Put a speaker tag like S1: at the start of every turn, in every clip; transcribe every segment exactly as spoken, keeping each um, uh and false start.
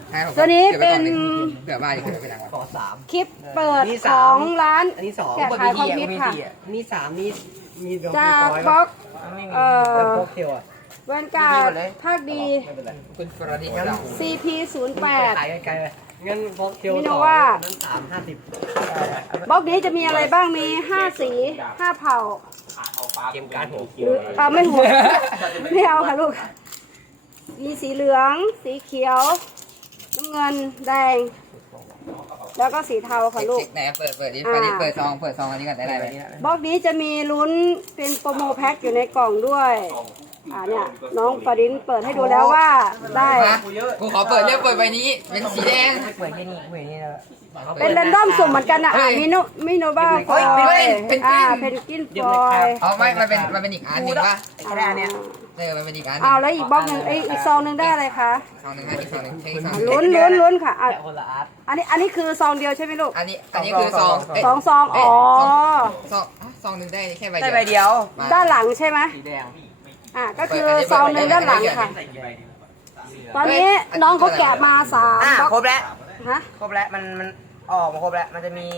S1: ตัวนี้เป็น
S2: เผื่อบ้านเกิดเป็นอะไร
S3: ขอสาม
S1: คลิปเปิดของร้าน
S3: อันนี้สอง
S1: แกะขายคอมพิวค่ะ
S3: อันนี้สามนี่มีดอก
S1: จากบล็อกเอ่อ
S3: พวกเทลอ่ะ
S1: แวนการ์ดภาคดี
S2: คุณฟรดิ
S1: ซี พี ศูนย์แปด
S3: ขายไกลๆไปงั้นพวกเทล
S1: มิโน
S3: สอง
S1: วา
S3: นั้นสามห้าสิบบ
S1: ล็อกนี้จะมีอะไรบ้างมีห้าสีห้าเผ่า
S3: เกมการหัว
S1: หรืออ่าไม่หัว ไม่เอาค่ะลูกมีสีเหลือง สีเขียว น้ำเงินแดง แล้วก็สีเทาค่ะลูก
S2: ไหนเปิดเปิดดิฟรดิเปิดซองเปิดซองอันนี้ก่อนได้ไหม
S1: บล็อกนี้จะมีลุ้นเป็นโปรโมแพ็คอยู่ในกล่องด้วยอ่าเนี่ยน้องฟาดินเปิดให้ดูแล้วว่าได้
S2: กูขอเปิดเลือกเปิดใบนี้เป็นสีแดง
S3: เปิดแค่นี้เปิดนี่แล้ว
S1: เป็นแรนดอมสุ่มเหมือนกันนะอ่ามิโนมิโนบ้าฟอยอ่าเพนกวินฟอย
S2: อ๋อไม่มันเป็นมันเป็นอีกอันหนึ่งป่ะ
S3: แค่นี้เนี่ย
S2: เออมันเป็นอีกอัน
S1: อ้าวแล้วอีกบล็อกหนึ่งไอยอีกซองหนึ่งได้อะไรคะ
S2: ซองหนึ่งให้อีกซองหนึ่งให้อีกซอง
S1: ลุ้นลุ้นลุ้นค่ะอ่ะ
S3: แค่คนละอาร์ต
S1: อันนี้อันนี้คือซองเดียวใช่ไหมลูก
S2: อันนี้อันนี้คือซอง
S1: สองซองอ๋อ
S2: ซองซองหนึ่งได้แค่ใบ
S3: ได้ใบเดียว
S1: ด้านหลังใช่ไหม
S3: สีแดง
S1: อ่าก็คือซองหนึ่งด้านหลังค่ะ ตอนนี้น้องเขาแกะมาสาม
S3: อ่ะ
S1: บล็อก
S3: ครบแล้ว
S1: ฮะ
S3: ครบแล้วมันมันออกมาครบแล้วมันจะมี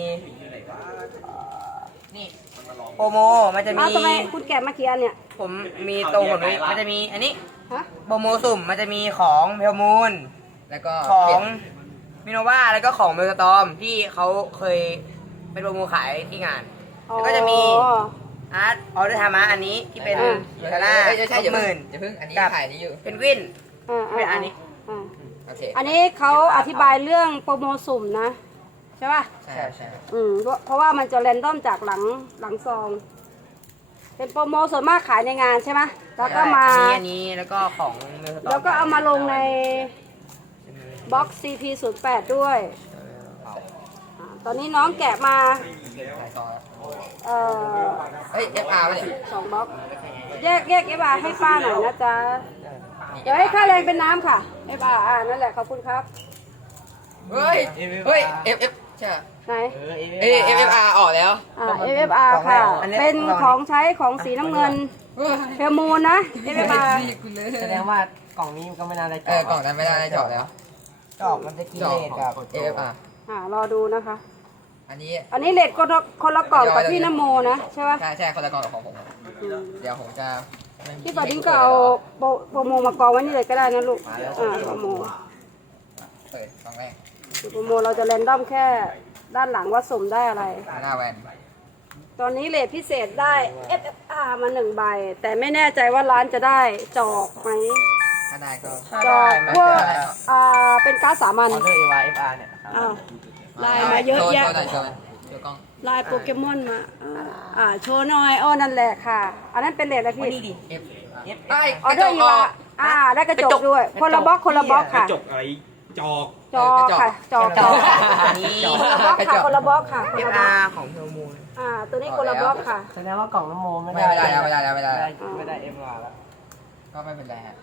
S3: นี่โปรโมมันจะ
S1: อ้าว
S3: มี
S1: ทำไมคุณแกะมากี่อันเนี่ย
S3: ผมมีตรงผมนี้มันจะมีอันนี้
S1: ฮะ
S3: โปรโมสุ่มมันจะมีของเพลมูน
S2: แล้วก็
S3: ของมิโนวาแล้วก็ของเมลสตอมที่เขาเคยเป็นโปรโมขายที่งาน แล้วก็จะมี
S1: อ๋อ
S3: อาร์ตออเดอร์ธามาอันนี้ที่เป็น
S1: อ่า
S3: ชาน่า
S2: ใช่อย่า
S3: ห
S2: เพิ่
S3: มื่
S2: ง
S3: น
S2: อย่าเพิ่งอันนี้ถ่ายนี้อยู่
S3: เป็นวิน
S1: อ่า
S3: เป็นอันนี้
S1: อ่า
S2: โอเค
S1: อันนี้เขาอธิบายเรื่องโปรโมสุ่มนะ ใช่ป่ะ
S2: ใช่ใช่
S1: อืมเพราะเพราะว่ามันจะแรนดอมจากหลังหลังซอง เป็นโปรโมส่วนมากขายในงานใช่ไหมแล้วก็มา
S3: อันนี้อันนี้แล้วก็ของเมลสตอม
S1: แล้วก็เอามาลงในบล็อก ซี พี ศูนย์ แปด ด้วยอ่าตอนนี้น้องแกะมา
S2: หลายซองแล้ว
S1: เอ่อ
S2: เฮ้ย เอฟ อาร์ ป่ะเนี่ย
S1: สองบล็อก แยกแยกเอฟอาร์ให้ป้าหน่อยนะจ๊ะ เดี๋ยวให้ค่าแรงเป็นน้ำค่ะเอฟอาร์อ่านั่นแหละขอบคุณครับ
S2: เฮ้ย เฮ้ย เอฟ เอฟ ใช่
S1: ไหน
S2: เอ้ย เอฟ เอฟ อาร์ ออกแล้ว
S1: อ่า เอฟ เอฟ อาร์ ค่ะ เป็นของใช้ของสีน้ำเงินเพลมูนนะ เอฟ เอฟ อาร์
S3: แสดงว่ากล่องนี้ก็ไม่น่าได้
S2: เออกล่องนั้นไม่ได้เจาะแล้ว
S3: จอกมันจะกินเลทกับ
S2: เอฟ อาร์
S1: อ่ารอดูนะคะ
S2: อันนี้
S1: อันนี้เลทคนละคนละกล่องกับพี่นโมนะใช่ปะ
S2: ใช่ใช่คนละกล่องกับของผม
S1: อืม
S2: เดี๋ยวผมจะ
S1: พี่ปอดิ้งก็เอาโปรโปรโมมากองไว้นี่เลยก็ได้นะลูก อ่าโปรโม
S2: เปิดกล่องแรก
S1: โปรโมเราจะแรนดอมแค่ด้านหลังว่าสุ่มได้อะไร
S2: หน้าแวน
S1: ตอนนี้เลทพิเศษได้ เอฟ เอฟ อาร์ มาหนึ่งใบ แต่ไม่แน่ใจว่าร้านจะได้จอกไหม
S2: ถ้าได้ก็
S1: จอกพวกอ่าเป็นการ์ดสามัญ
S3: ออเดอร์เอวาเอฟอาร์เนี่ย
S1: อ้าวลายมาเยอะแยะ
S2: โชว์หน่อยโชว์หน่อยโชว์กล้อง
S1: ลายโปเกมอนมาอ่าอ่าโชว์หน่อยอ้อนั่นแหละค่ะ อันนั้นเป็นเลทอะไรพี่
S3: นี่ดิ
S2: เอฟ
S3: เอฟ
S2: ไอ้
S1: ออเดอร์อีวาอ่าได้กระจกด้วย คนละบล็อกคนละบล็อกค่ะ
S4: จกอะไรจอก
S1: จอค่ะจอจอ
S3: อันนี้
S1: คนละบล็อกค่ะคนละบล็อกค่ะคน
S3: เอฟ
S1: ละบล็
S3: อา
S1: อก
S3: ร์ของเพลมูน
S1: อ่าตัวนี้คนละบล็อกค่ะ
S3: แสดงว่ากล่องน้ำโมไม่
S2: ไม่ได้แล้วไม่ได้แล้วไม่ได้แล้ว
S3: ไม่ได้เอฟอาร์แล้ว
S2: ก็ไม่เป็นไรฮะ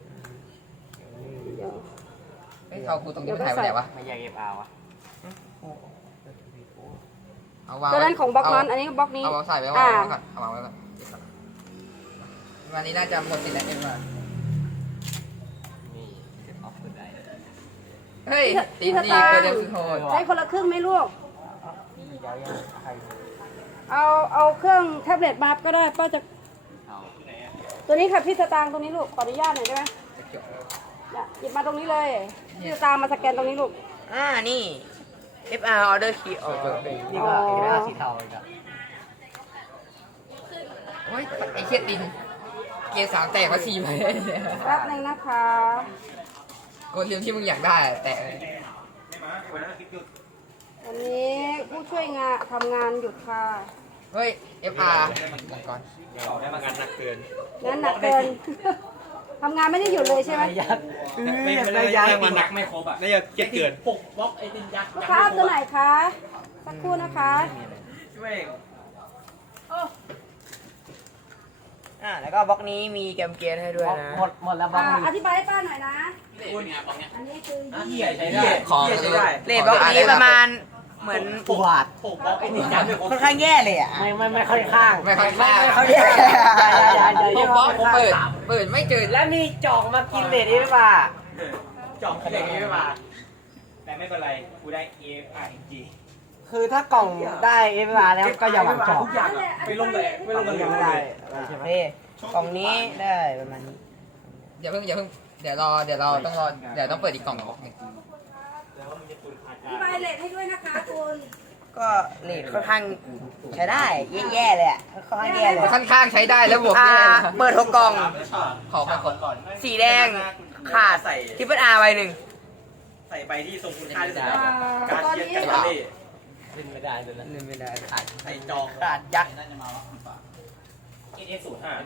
S1: เดี๋ยว
S2: เฮ้ยเขาครูตรงนี้มันถ่ายไปไหนวะ
S3: ไม่ใช่เอฟอาร์วะ
S2: เอาวาง
S1: ตัวนั้นของบล็อกนั้นอันนี้บล็อกนี้
S2: เอาวางใส่ไว้วางไว้ก่อนเอาวางไว้ก่อนวันนี้น่าจะหมดสิทธิ์แล้วเอ็มมา
S3: นี่เซ็ตออฟสุดได้
S2: เฮ้ยตีนดีเกินเดิมสุดโหด
S1: ได้คนละครึ่งไหมลูก
S3: พี่เดี๋ยวยังใคร
S1: เอาเอาเครื่องแท็บเล็ตมาก็ได้ป้าจะ
S3: เอา
S1: ตัวนี้ค่ะพี่สตางค์ตรงนี้ลูกขออนุญาตหน่อยได้ไหมเนี่ยหยิบมาตรงนี้เลยพี่สตางค์มาสแกนตรงนี้ลูก
S3: อ่านี่ เอฟอาร์ออเดอร์คีย์ออนี่ก็ เอฟอาร์สีเทาอีกอะ
S2: โอ้ยไอ้เคียตินเกียร์สามแตกมาสี่ใบ
S1: แป๊บหนึงนะคะ
S2: กดเรียมที่มึงอยากได้แต่
S1: วันนี้ผู้ช่วยงานทำงานหยุดค่ะ
S2: เฮ้ย เอฟ อาร์ก่อน
S4: งานหนักเกิน
S1: งั้นหนักเกิน ทำงานไม่ได้หยุดเลยใช่ไหม
S3: ยัด
S4: ไม่ไม่ได้ย้ายมันหนักไม่ครบอ่ะน่าจะเครียดเกิน
S1: ลูกค้าเอาตัวไหนคะสักครู่นะคะ
S3: อ่าแล้วก็บล็อกนี้มีแกมเกนให้ด้วยนะ หมดหมดแล้วบล็อก
S1: อ่า
S3: นี้
S1: อธิบายให้ป้าหน่อยนะอันนี้คือยี่สิบ
S2: ของ
S3: เลทบล็อกนี้ประมาณเหมือนปวดค่อนข้างแย่เลยอ่ะ ไม่ไม่ไม่ค่อยข้าง
S2: ไม่ค่อยแย่
S3: ไม่ค่อยแย่อย่าอย่าอย่า
S2: ผมบอกผมเปิด เปิดไม่เจอ
S3: แล้วมีจอกมากินเลทได้ป่ะ
S4: จองคะแนนไม่มาแต่ไม่เป็นไรกูได้ เอ เอฟ อาร์ เอ็น จี
S5: คือถ้ากล่องได้เอฟอาร์แล้วก็อย่าหวังจอก
S4: ทุกอย่างอะไม่ลงเลยไม่ลงกัน
S5: ไม่
S4: เล
S5: ได้
S4: ย
S5: ใช่ไหมกล่องนี้ได้ประมาณนี้
S2: อย่าเพิ่งอย่าเพิ่งเดี๋ยวรอเดี๋ยวเราต้องรอเดี๋ยวต้องเปิดอีกกล่องหนึ่ง
S1: มีใบเลทให้ด้วยนะคะคุณ
S3: ก็เลทค่อนข้างใช้ได้แย่ๆเลยอะค่อนข้างแย่เลย
S2: ค่อนข้างใช้ได้แล้วบวก
S3: อ่า
S2: แย่นะ
S3: เปิดหกกล่อง
S2: ขอมาคนก่อน
S3: สีแดงขาดทิปเปิลอาร์ใบหนึ่ง
S4: ใส่ใบที่ทรงคุณค่าที่สุด
S1: อ่า
S4: การ
S1: ตอน
S4: เชีย
S1: นี้
S4: ร์กันเล่
S5: เล่นไม่ได้เลยนะ
S3: เล่นไม่ได้ขาด
S4: ใส่จอง
S3: ขาดยักษ์
S4: เอเอศูนย์ห้าว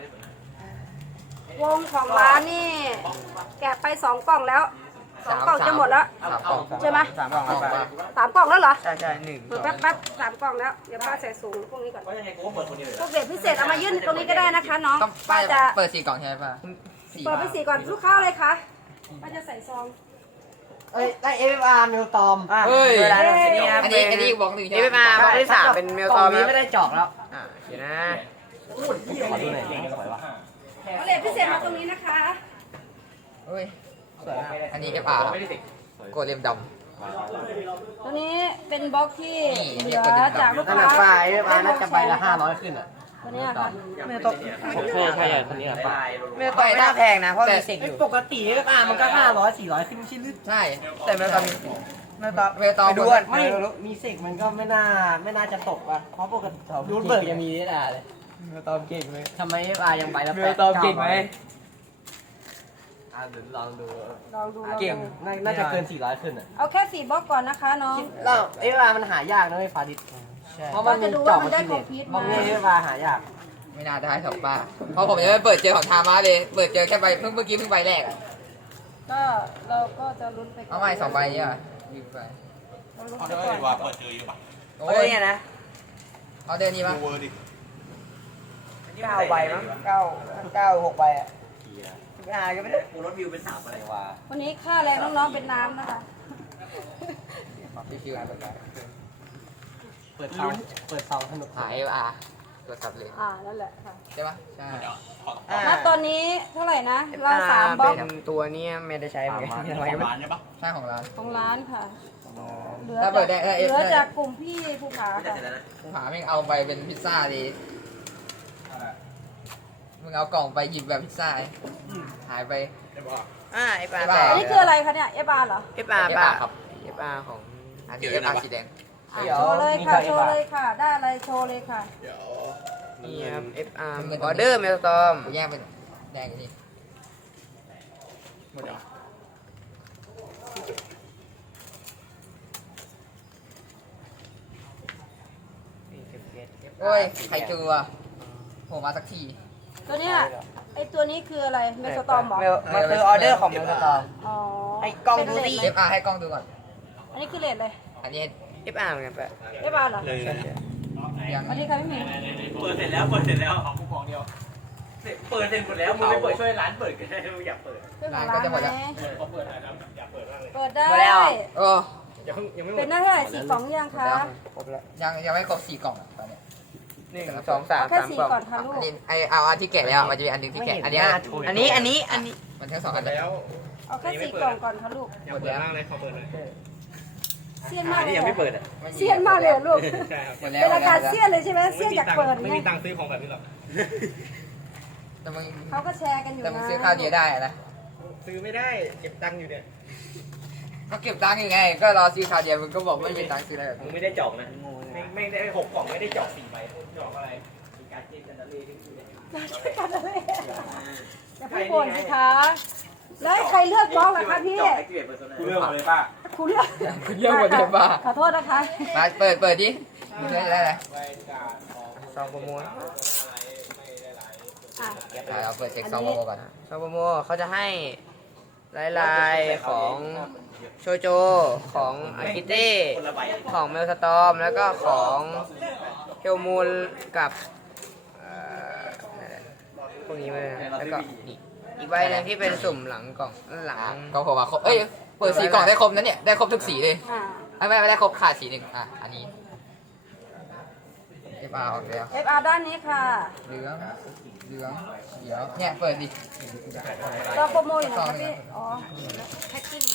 S1: งของร้านนี่ แกะไปสองกล่องแล้วสองกล่องจะหมดแล้ว
S2: สามกล่อง
S1: ใช่ไหม
S3: สามกล่องครับป้า
S1: สามกล่องแล้วเหรอ
S3: ใช่ใช่หนึ่ง
S1: เปิดแป๊บแป๊บสามกล่องแล้ว เดี๋ยวป้าใส่สูงพวกนี้ก่อน
S4: ว่ายังไงกูก็เปิดคนเดียวเลย
S1: พวกเด็กพิเศษเอามายื่นตรงนี้ก็ได้นะคะน้อง
S2: ต้อง
S1: ป้าจะ
S2: เปิดสี่กล่องใช่ไหมป้าสี่
S1: เปิดไปสี่ก่อนลูกค้าเลยคะป้าจะใส่ซอง
S5: เอ้ยได้เอฟอาร์เมลตอม
S3: อ่ะ
S2: เฮ้ย
S3: เวลาเราเสร็จนี่นะ
S2: อันนี้อันนี้บอกหนึ่งใช่
S3: นี่
S2: ไหม
S3: เป็นมาบอกที่สามเป็นเมล
S5: ก
S3: ต
S5: ล่
S3: อ
S5: อง
S3: ม
S5: นี้
S3: นะ
S5: ไม่ได้จอกแล้ว
S3: อ่าเดี๋ยวนะ
S5: ขอดูหน่อยสวยวะ
S1: เอาเลทพิเศษมาตรงนี้นะคะ
S2: เฮ้ย
S3: สวยมาก
S2: อันนี้ เอฟ อาร์
S4: ไม่ได้ติด
S2: โกเลมด
S1: ตัวนี้เป็นบล็อกที่
S2: นี่
S1: เหลือจากลูก
S5: นั่น
S1: ค้า
S5: แหละฝ่ายเอฟอาร์น่าจะใบละห้าร้อยขึ้นอ่ะ
S1: ตัวนี้ค่ะ
S3: เมลตอม
S5: ใช่ใช่คนนี้อ่ะ
S4: ลาย
S3: เมลตอมไม่น่าแพงนะเพราะมีเซ็กอยู่
S5: ปกติเอฟอาร์มันก็ห้าร้อยสี่ร้อยขึ้นไม่ใช่หรือ
S2: ำใช่
S3: แต่เมลตอมเมลตอม
S2: เมลตอม
S3: ไปดูก่อน
S5: ไม่มีเสกมันก็ไม่น่าไม่น่าจะตกอ่ะเพราะปกติรูทเบิร์กยังมีเอฟอาร์เลย
S3: เมลตอมเก่งไหม
S5: ทำไมเอฟอาร์ยังใบละ
S3: เม
S5: แป
S3: ล
S5: ด
S3: ตอมเก่งไหม
S5: อ่าเดี๋ยวลองดู
S1: ลองดูลองดู
S3: เก่ง
S5: น่าน่าจะเกินสี่ร้อยขึ้นอ่ะ
S1: เอาแค่สี่บล็อกก่อนนะคะน้อง
S5: แล้วเอฟอาร์มันหายากนะไอ้ฟาดิส
S3: ใช่
S5: เพราะมันมีเจาะมาที่เน็ตมองเอฟอาร์หายาก
S2: ไม่น่าได้หรอกป้าเพราะผมยังไม่เปิดเจอของทามาเลยเปิดเจอแค่ใบเพิ่งเมื่อกี้เพิ่งใบแรกอะ
S1: ก็เราก็จะลุ้นไปก่อน
S2: เอาใหม่สองใบเนี่ยยืมไป
S1: เราลุ้น
S4: เอา
S1: ไป
S4: ได้
S1: ก่อน
S4: ว่าเปิดเจออยู่ปะ
S2: โอ้
S3: โอ้ย
S2: ย
S3: เนี่ยนะ
S2: เอาเดือนนี้ปะ
S4: เวอร์ดิ
S3: เก้าใบมั้งเก้าเก้าหกใบอ่ะทิปเปิลอาร์ก็ไม่ได้
S4: กูรถวิวเป็นสามอะไรวะ
S1: วันนี้ค่าแรงน้องๆเป็นน้ำนะคะ
S2: พี่คิวอ่านเปิดได้
S5: เปิดซองเปิดซองสนุก
S2: หาเอฟอาร์ตัวสับเลย
S1: อ่านั่นแหละค่ะ
S2: ใช่ปะใช่
S3: อ่า
S1: ณตอนนี้เท่าไหร่นะ เรา
S3: อ่
S1: สามบล็อก
S3: เป็นตัวเนี้ยไม่ได้ใช้เหมือนกันทำไม
S4: ของ
S3: ไม่
S4: ร้านใช่ปะ
S2: ใช่ของร้าน
S1: ของร้านค่ะเหลือ
S2: ถ้าเปิดได้
S1: จาก
S2: เออ
S1: เหลือจากกลุ่มพี่ภูผาค่ะ
S2: กูหาไม่งเอาไปเป็นพิซซ่าดีมึงเอากล่องไปหยิบแบบพิซซ่าหายไป
S4: ได้บอก
S3: อ่าไอ้ปลา
S2: ไอ้ปลา
S3: แตก
S1: อันนี้คืออะไรคะเนี่ยเอฟอาร์เหรอ
S3: ไอ้ปลา
S2: เอฟ
S3: ปลา
S2: อาร์ครับ
S3: ไอ้ปลาของ
S2: อันนี้เอฟอาร์สีแดง
S1: อ่ะโชว์เลยค่ะโชว์เลยค่ะ ได้อะไรโชว์เลยค่ะ
S4: เดี๋ยว
S3: นี่ครับ เอฟ อาร์ ออเดอร์เมลตอม
S2: กูแยกเป็นแดงอย่างนี้หมดเหรอโอ้ยใครจูอ่ะโผล่มาสักที
S1: ตัวเนี้ยไอตัวนี้คืออะไรเมสตอมเหรอ
S3: เมลมันคือออเดอร์ของเมลตอม
S1: อ๋อ
S3: ไอ้กล้อง
S1: เป็น
S3: ดู
S1: เล
S3: สิ
S1: ท
S2: เอฟอาร์ให้กล้องดูก่อน
S1: อันนี้คือเลทเลย
S2: อันนี้
S3: เอฟ อาร์ เหมือนกันปะ
S1: เอฟอาร์เหรอ
S4: เลย
S2: ยัง
S1: อันนี้ค่ะพี่หมี
S4: เปิดเสร็จแล้วเปิดเสร็จแล้วของกูกองเดียวเปิดเสร็จหมดแล้วมึงไปเปิดช่วยร้านเปิดกันได้มึงอยากเปิด
S1: เครื่องของร้านไหม
S4: เขาเปิดอะไรครับอยากเปิดมากเลย
S1: เปิดได้
S2: โอ้
S4: ยังยังไม่หม
S1: เป็
S4: ด
S1: นหน้าเท่าไหร่สี่กล่องยังคะ
S3: ครบแล้ว
S2: ยังยังไม่ครบสี่กล่องอ่ะตอนเนี้ย
S3: หนึ่งสองสาม
S1: เอาแค่
S3: สาม
S1: สี่
S3: กล่อง
S1: ก่อนค่ะลู
S2: อั
S1: ก
S2: นนี้ไอเอาอันที่แกะแล้วมันจะมีอันหนึงที่แกะอันเนี้ย
S3: อันนี้ อันนี้ อันนี้
S2: มันทั้งสองอันเลย
S4: แล้ว
S1: เอาแค่สี่กล่องก่อนค่ะลูก
S4: อยากเปิดมากเลยขอเปิดหน่อย
S1: เซียนมากเลย
S4: นี่ยังไม่เปิดอ่ะ
S1: เซียนมากเลยลูก
S4: ใช่ครับ
S2: หมดแล้ว
S1: เป็นราคา
S2: หมดแล้ว
S1: เซียนเลยใช่ไหมเซียนอยากเปิด
S4: ไม่
S1: ไง
S4: มีตังค์ซื้อของแบบนี้หรอก
S2: แต่มึง
S1: เขาก็แชร์กันอยู่
S2: แต่มึง
S1: นะ
S2: ซื้อข้าวเดียวได้อะนะ
S4: ซื้อไม่ได้เก็บตังค์อยู่เนี่ย
S2: ก็เก็บตังค์อยู่ไง ก็รอซื้อข้าวเดียวมึงก็บอกไม่มีตังค์ซื้ออะไรแบบ
S4: มึง
S2: นี้
S4: ไม่ได้จอกนะไม่ไม่ได้หกกล่องไม่ได้จอกสี่ใบจอกอะไรมีการเจนกันเลยที่คือ
S1: ช่วยกันเลยอย่าพูดบ่นสิคะแล้วให้ใครเลือกบล็อกล่ะคะพี่
S4: กูเลือกเลยป้า
S1: คุณเลือก
S2: เยอะหมดเลยบ้า
S1: ขอโทษนะคะ
S2: มาเปิดเปิดดิมึงได้อะไร
S3: ซองโปรโมท
S1: อ่ะ
S2: เราเปิดเช็คซองโมก่อน
S3: ซองโปรโมทเขาจะให้ลายลายๆของโชโจ ของอากิเต้
S4: คนละใบ
S3: ของเมลสตอม แล้วก็ของเฮลมูลกับเอ่อนั่นแหละพวกนี้มาแล้วก็อีกอีกใบหนึงที่เป็นสุ่มหลังกล่องหลัง
S2: ก็ผมมาครบเอ้ยเปิดสีกล่องได้ครบนั้นเนี่ยได้ครบทุกสีเลย
S1: อ่า
S2: ไม่ไม่ได้ครบขาดสีหนึ่งอ่ะอันนี้เอฟอาร์ออกแล้ว
S1: เอฟอาร์ด้านนี้ค่ะ
S2: เหลืองเหเหลืองเดี๋ยวเนี่ยเปิดดิ
S1: เราโปรโมทอยู่นะครับพี่อ๋อแพ็คกิ้ง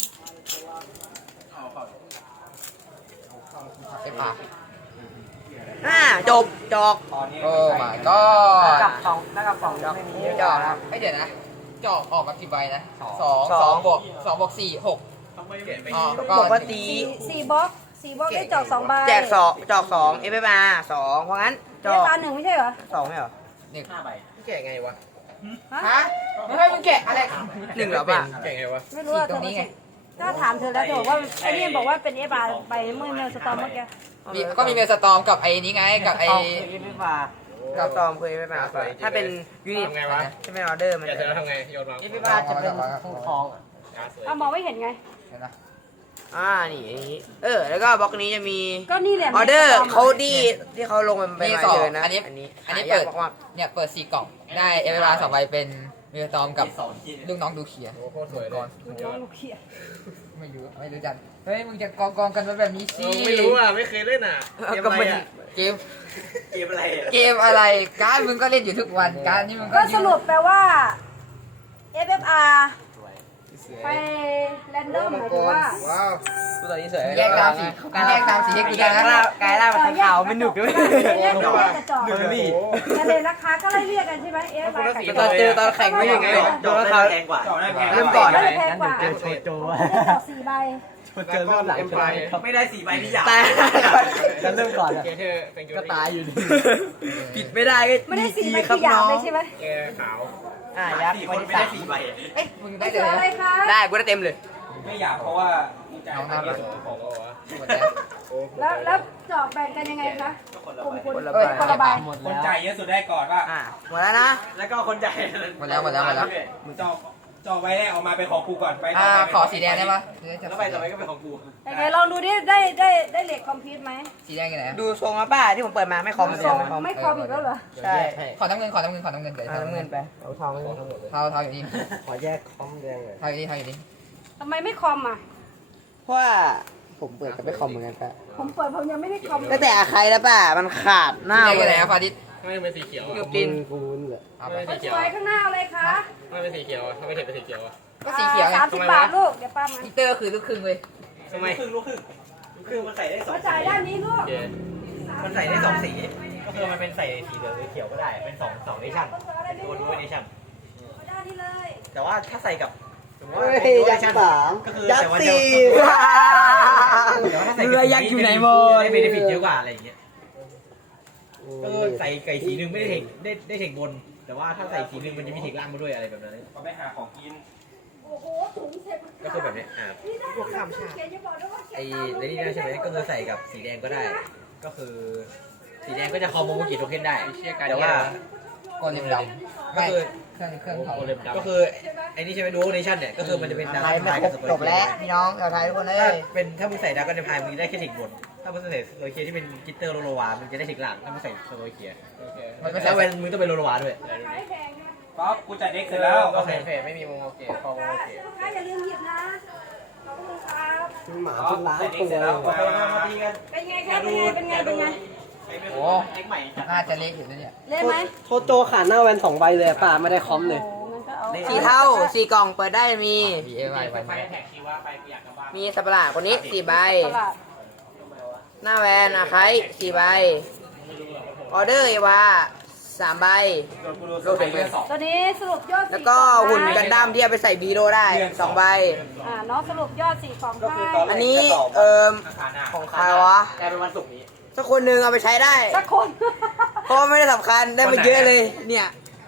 S2: ไอ้ปาก
S3: อ่าจบจอก
S2: โอ้ my ก็
S5: กับสองแล้วกับสองดอกไม่มี
S3: จอกครับ
S2: ไอ้เดี๋ยวนะจอกออกมากี่ใบนะสอง
S3: สอง
S2: สองบวกสองบวกสี่หกอ๋อก็
S3: ปกติ
S1: สี่สี่บล็อกสี่บล็อกได้จอกสองใบ
S3: แจกสองจอกสองเอฟเอฟอาร์สองเพราะงั้นจ
S1: เอ
S3: อก
S1: ฟาหนึ่งไม่ใช่เหรอ
S3: สองไม่เหรอ
S2: หนึ่ง
S3: แกะไงวะ
S1: ฮะ
S2: ฮะไม่ให้มึงแกะอะไร
S3: หนึ่งเหรอป่ะ
S2: แกะไงวะ
S1: ไม่รู้อะ
S2: ตรงนี้ไง
S1: ถ้าถามเธอแล้วเธอบอกว่าไอ้นี่บอกว่าเป็นเอฟาไปเมื่อเมลสตอมเมื่อกี้
S2: มีก็มีเมลสตอมกับไอ้นี้ไงกับไอ้
S5: เอาคืนไม่มา
S3: กับซอมเคยไม่มาถ้าเป็นยูนิตถ้าเป็นออเดอร์มันจะ
S5: เอฟพีบาร์จะเป็นคู่ครองอะ
S1: เอามองไม่เห็นไง
S2: เห็นนะ
S3: อ่านี่อันนี้เออแล้วก็บล็อกนี้จะมี
S1: ก็นี่แหละ
S3: ออเดอร์
S1: มัน
S3: โคดี้ที่เขาลงมันเป็น
S2: นี่
S3: มา
S2: สอง
S3: เยอะนะ
S2: อันนี้
S3: อันนี้
S2: อันนี้
S3: หายา
S2: เปิ
S3: ก
S2: ด
S3: มาก
S2: เนี่ยเปิดสี่กล่องได้เอเวลาสองใบเป็นเมลสตอมกับลูกน้องดูเขียก่อน
S1: น้องลูกเขีย
S2: ไม่รู้ไม่รู้จักเฮ้ยมึงจะกองกองกันไว้แบบนี้สิ
S4: ไม่รู้อ่ะไม่เคยเล่นอ่ะ
S3: ๆก็ไม่
S2: เกม
S4: เกมอะไรอ่ะ
S2: เกมอะไรการดมึงก็เล่นอยู่ทุกวันการดนี่มึงก็
S1: ก็สรุปแปลว่า เอฟ เอฟ อาร์ ไปแรนดอมหมายถึงว่า
S2: ว้าว
S3: ตัวนี้สวย
S2: แยกตามสีการแยกตามสีให้กู
S3: กา
S2: ได้
S3: ย
S2: นะ
S3: ล่ากายล่ามันขาวไม่หนุกด้วย
S1: เรียกกับเรียกกระจอก
S5: เบอร์รี่
S1: แต่เลยราคาก็ไล่เรียกกันใช่ไหมเอฟ
S3: ตอนเจอตอนแข่งไม่ยังไง
S4: จอได้แพงกว่าจอได้แพง
S3: เริ่มก่อน
S1: ก็เลยแพงกว่า
S5: เจอโชโจ
S1: ได้จอกสี่ใบ
S5: เจอเรื่องหลังไป
S4: ไม่ได้สี่ใบนี่ยาว
S3: แต่
S5: จะเริ่มก่อนอะ
S3: ก็ตายอยู่ดีผิดไม่ได้ก็
S1: ไม่ได้สี่ใบ
S3: ครั
S1: คื
S3: บ
S1: อหยา
S3: น้
S1: บ
S3: อง
S1: เลยใช่ไหม
S3: อ่ะยักษ์
S4: สี่ค
S3: วัน
S4: น
S3: ที่
S4: ไม่ได้
S3: สาม
S4: สี่ใบ
S2: เอ้ยมึงได้
S1: ไม่
S2: แต่
S1: เจออะไรคะ
S3: ได้กูได้เต็มเลย
S4: ไม่อยากเพราะว่า
S2: น้องน่ารักหมดแล้ว
S1: แล้วแล้วจอกแบ่งกันยังไงคะกลุ่มคุณ
S3: คนละ
S1: เอ้
S3: ใบ
S1: ยคนละใบ
S5: หมด
S4: คน
S5: แล้ว
S4: จ่ายเยอะสุดได้ก่อนว่า
S3: อ่ะหมดแล้วนะ
S4: แล้วก็คนจ่าย
S2: หมดแล้วหมดแล้วหมดแล้ว
S4: จอจอไว้แรกออกมาเป็นของกูก่อนไป
S2: อ่าขอสีแดงได้ปะจะได้จับ
S4: แล้วไปต่อไปก็เป็นของกู
S1: ยังไงลองดูดิได้ได้ได้เหล็กคอมพิวต์ไหม
S2: สีแดงกันไหน
S3: ดูทรงมาป้าที่ผมเปิดมาไม่คอมเลย
S1: ส่ง
S3: ไม่คอม
S1: ไม่คอมอีกแล้วเหรอ
S3: ใช่
S2: ขอน้ำเงินขอน้ำเงินขอน้ำเงินเดี๋ยว
S3: เอาน้ำเงินไป
S5: เอาทองไปหมด
S2: เท้าเท้าอยู่นี่
S5: ขอแยกคอมแดงเลย
S2: เท้าอยู่นี่เท้าอยู่นี่
S1: ทำไมไม่คอมอ่ะ
S3: เพราะว่าผมเปิดกับไม่คอมเหมือนกันป้า
S1: ผมเปิดผมยังไม่ได้คอม
S3: ตั้งแต่ใครแล้วป้ามันขาดหน้า
S2: สีแดงกันไหน
S3: เลย
S2: อะฟาดิส
S4: ไม่เป็นสีเขียว
S3: ยูปิน
S5: กูนเหรอ
S2: เอาไป
S1: คนสวยข้างหน้าเอาเลยคะ
S4: ไม่เป็นสีเขียวทำไมถึงเป็นสีเขียวอ่ะ
S2: ก็สีเขียวไง
S1: สามสิบบาทลูกเดี๋ยวป้ามา
S2: อีเตอร์คือลูกครึ่งเลย
S4: ทำไมครึ่งลูกครึ่งลูกครึ่งมันใส่ได้สอง
S1: มาจ่ายด้านนี้ลูก
S4: มันใส่ได้สองสีก็คือมันเป็นใส่สีเหลืองหรือเขียวก็ได้เป็นสองสองเนชั่นตัวนู้นเนชั่น
S1: ด้านนี้เลย
S4: แต่ว่าถ้าใส่กับสมมติ
S5: เฮ้
S4: ว่าย เป็น
S5: ยักษ์สาม
S4: ก็คือ
S5: ยัก
S4: แต่
S5: ษ์
S4: ว่า
S5: สี่
S4: แต่ว่าถ้าใส่
S3: เรือยักษ์อยู่ไหนหมด
S4: ได้เบนฟิตเยอะกว่าอะไรอย่างเงี้ยก็คือใส่ไก่สีหนึ่งไม่ได้เทคได้ได้เทคบน แต่ว่าถ้าใส่สีหนึ่งมันจะมีเทคล่างมาด้วยอะไรแบบนั้นเขาไปหาของกิน
S1: โอ้โหถุงเสร็จ
S4: ก็คือแบบเนี้ยอ่า
S1: นี่ได้พวกข้ามชาติอย่าบอกนะว่าเก็บ
S4: ไอ้
S1: ตังค์
S4: ในนี่ได้ใช่ไหมก็คือใส่กับสีแดงก็ได้ ก็คือ สีแดงก็จะคอมโบกิโทเค็นได้แต่ว่า
S2: โกเลมดำไม่เครื่องเครื่องเผา
S4: ก็คือไอ้นี่ใช่ไหมดูเนชั่นเนี่ยก็คือมันจะเป็นดาว
S3: ไทยไม่ครบจบแล้วพี่น้องชาวไทยทุกคนเล
S4: ถ้าย เป็นถ้ามึงใส่ดาวกันในพายมึงได้แค่เทคบน ถ้ามึงใส่โรยเคียที่เป็นกิตเตอร์โลโลวามึงจะได้เทคหลังถ้ามึงใส่โรยเคีย
S2: มันก็
S4: แล้
S2: ใส่
S4: วเวนมึงต้องเป็นโลโลวาด้วย
S1: ขายไม่แพงนะ
S4: ป๊อปกูจัดเด็กเสร็จแล้วโอเค
S2: ไม่มีโมโมเกะพอ
S1: ลูกค้าลูกค้าอย่าลืมหยิบนะขอบคุณครับ
S5: หมาเป็นล้าน
S4: เด็ก
S5: ตัว
S4: เสร็จแล้วมามาตีกัน
S1: เป็นไงครับเป็นไงเป็นไงเป็นไง
S2: โอ้น่าจะเล็กอยู่นะเนี่ย
S1: เล่นไหม
S5: โทโจขาดหน้าแวนสองใบเลยป่าไม่ได้คอมเลย
S1: โอ้มันก็เอา
S3: สีเท่าสีกล่องเปิดได้มี
S2: บีเอไววันนี้
S3: มีสับปะหลาดคนนี้สี่ใบ
S1: ตลาด
S3: หน้าแวนอาไคสี่ใบ ออเดอร์เอวาสามใบ
S2: โลกเป็นเพื่อน
S1: ตอนนี้สรุปยอด
S3: แล้วก็หุ่นกันดั้มที่เอาไปใส่บีโดได้สองใบ
S1: อ่าน้องสรุปยอดสี่ของให้
S3: อันนี้เอ่อของใครวะ
S4: กลายเป็นวันศุกร์นี้
S3: สักคนหนึ่งเอาไปใช้ได้
S1: สักคน
S3: เพราะว่าไม่ได้สำคัญได้มาเยอะเลย เนี่ย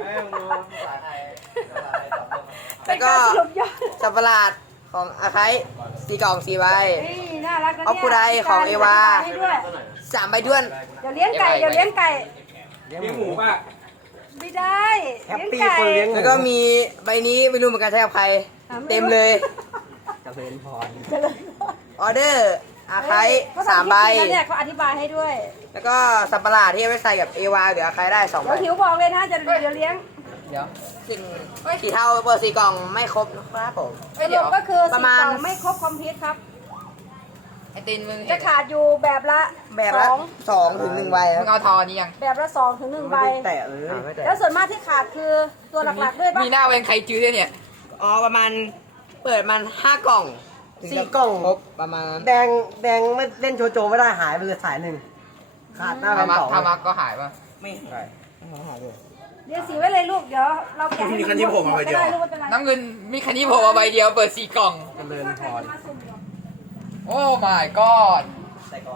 S1: เป็นการสรุปยอด
S3: สับปะหลาดของอาไคสี่กล่องสี่ใบ
S1: นี่น่ารักนะ
S3: เอาผู้ใดของเอวา
S1: ให้ด้วย
S3: สามใบด้วน
S1: เดี๋ยวเลี้ยงไก่เดี๋ยวเลี้ยงไก่
S4: เลี้ยงหมูป่ะ
S1: ไม่ได้
S5: แฮป
S1: เลี้ยง
S5: ปี้
S1: ไก่
S5: คนเลี้ยง
S3: แล้วก็มีใบนี้ไม่รู้เหมือนกันใช่กับใคร เต็มเลย
S5: เจริญพร
S1: เจริญ
S3: ออเดอร์อาไค
S1: เขทำ
S3: สามใบ
S1: คลิปนี้แล้วเนี่ยเขาอธิบายให้ด้วย
S3: แล้วก็สับปะหลาดที่เอาไปใส่กับเอวาหรืออาไคได้สองใบ
S1: เดี๋ยวหิวบอกเลยนะจะเดี๋ยวเลี้ยง
S2: เดี๋ยว
S3: สิ่งสีเทาเปิดสี่กล่องไม่ครบนะครับผม
S1: สรุปก็คือ
S3: ประ
S1: สี่
S3: มาณ
S1: กล่องไม่ครบคอมพิวต์ครับ
S2: ไอตินมึง
S1: จะ
S2: เห็น
S1: ขาดอยู่แบบละ
S3: แบบ
S1: ส
S3: ละ
S1: อง
S3: สองถึงหนึ่งใบค
S2: มึ
S3: รับ
S2: งเอาทอนี้ยัง
S1: แบบละสองถึงหนึ่งใบ
S5: แตะเลย
S3: อ่าไม่แต่
S1: แล้วส่วนมากที่ขาดคือตัวหลักๆด้วยปะ
S2: มีหน้าเวนใครจื้อเนี่ย
S3: อ๋อประมาณเปิดมันห้ากล่องถึจะ
S5: สี่กล่อง
S3: ครบประมาณ
S5: แดงแดงไม่เล่นโชโจไม่ได้หายไปเลยสายหนึ่งขาดหน้าแบ
S2: ทาน มัก
S5: สอง
S2: ทามักก็หายป่ะ
S3: ไม่หายไม่หายเลย
S1: เดี๋ยวสีไว้เลยลูกเดี๋ยวเราแกะให้มันหมดก็ได้ลูกไม่เป็นไร
S2: น้ำเงินมีคันนี้โผล่มาใบเดียวเปิดสี่กล่อง
S5: เจริญพร
S2: โอ้ my god
S4: ใส่กล่อง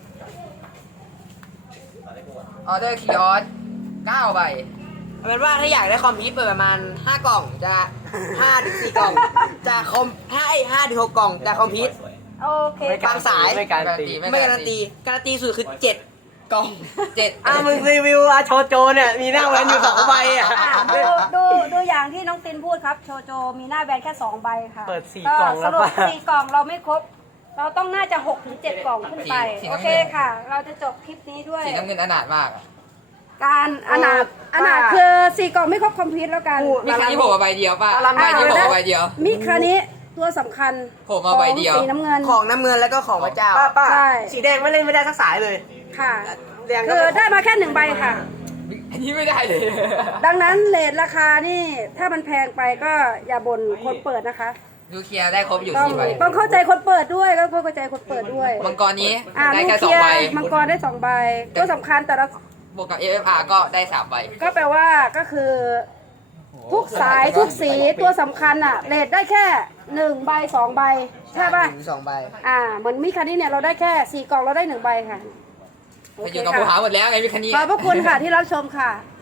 S2: ออเดอร์คิออสเก้าใบ
S3: เอาเป็นว่าถ้าอยากได้คอมพิวเปิดประมาณห้ากล่องจะห้าถึงสี่กล่องจะคอมห้าไอ้ห้าถึงหกกล่องจะคอมพิว
S1: โอเค
S3: บางสาย
S5: ไม่การันตี
S3: ไม่การันตีการันตีสุดคือเจ็ดกล่อง
S2: เจ็ด
S5: อ่ะมึงรีวิวอาโชโจเนี่ยมีหน้าแวนอยู่สองใบอ่ะ
S1: อ่ะดูดูดูอย่างที่น้องตินพูดครับโชโจมีหน้าแบรนด์แค่สองใบค่ะ
S5: เปิดสี่กล่อง
S1: ส
S5: แล้ว
S1: รุป
S5: ป่ะ
S1: สี่กล่องเราไม่ครบ เราต้องน่าจะหกถึงเจ็ดกล่องขึ้นไปโอเคค่ะ เราจะจบคลิปนี้ด้วย
S2: สีน้ำเงินอนาถมากอะ
S1: การอนาถอนาถคือสี่กล่องไม่ครบคอมพิวต์แล้วกัน
S2: มีคันนี้โผล่มาใบเดียวป่ะ
S5: อลัง
S2: ใบ
S5: การ
S2: นี้โผล่มาใบเดียว
S1: มิคานี้ตัวสำคัญ
S2: โผล่มาใบเดียว
S1: ของสีน้ำเงิน
S3: ของน้ำเงินแล้วก็ของพระเจ้า
S5: ป้าป้า
S1: ใช่
S5: สีแดงไม่เล่นไม่ได้สักสายเลย
S1: ค่ะ
S5: แดงก็
S1: คือได้มาแค่หนึ่งใบค่ะ
S2: อันนี้ไม่ได้เลย
S1: ดังนั้นเลทราคานี่ถ้ามันแพงไปก็อย่าบ่นคนเปิดนะคะ
S2: ดูเคลียร์ได้ครบอยู่
S1: ต้อง
S2: สี่ใบ
S1: ต้องเข้าใจคนเปิดด้วยก็เข้าใจคนเปิดด้วย
S2: มังกรนี้
S1: อ่า
S2: ได้
S1: ลูก
S2: แค่ส
S1: เค
S2: อง
S1: ลีย
S2: ใบ
S1: ร์มังกรได้สองใบตัวสำคัญแต่ละ
S2: บวกกับ เอฟ เอฟ อาร์ ก็ได้สามใบ
S1: ก็แปลว่าก็คือทุกสายทุกสีตัวสำคัญอะเลทได้แค่หนึ่งใบสองใบใช่ป่ะ
S3: ถึงสองใบ
S1: อ่าเหมือนมิคานี้เนี่ยเราได้แค่สี่กล่องเราได้หนึ่งใบค่ะโอ
S2: ไป
S1: เค
S2: อยู่กับ
S1: ค่ะ
S2: ภูหาหมดแล้วไงมีคันนี้
S1: ขอบพระคุณค่ะที่รับชมค่ะ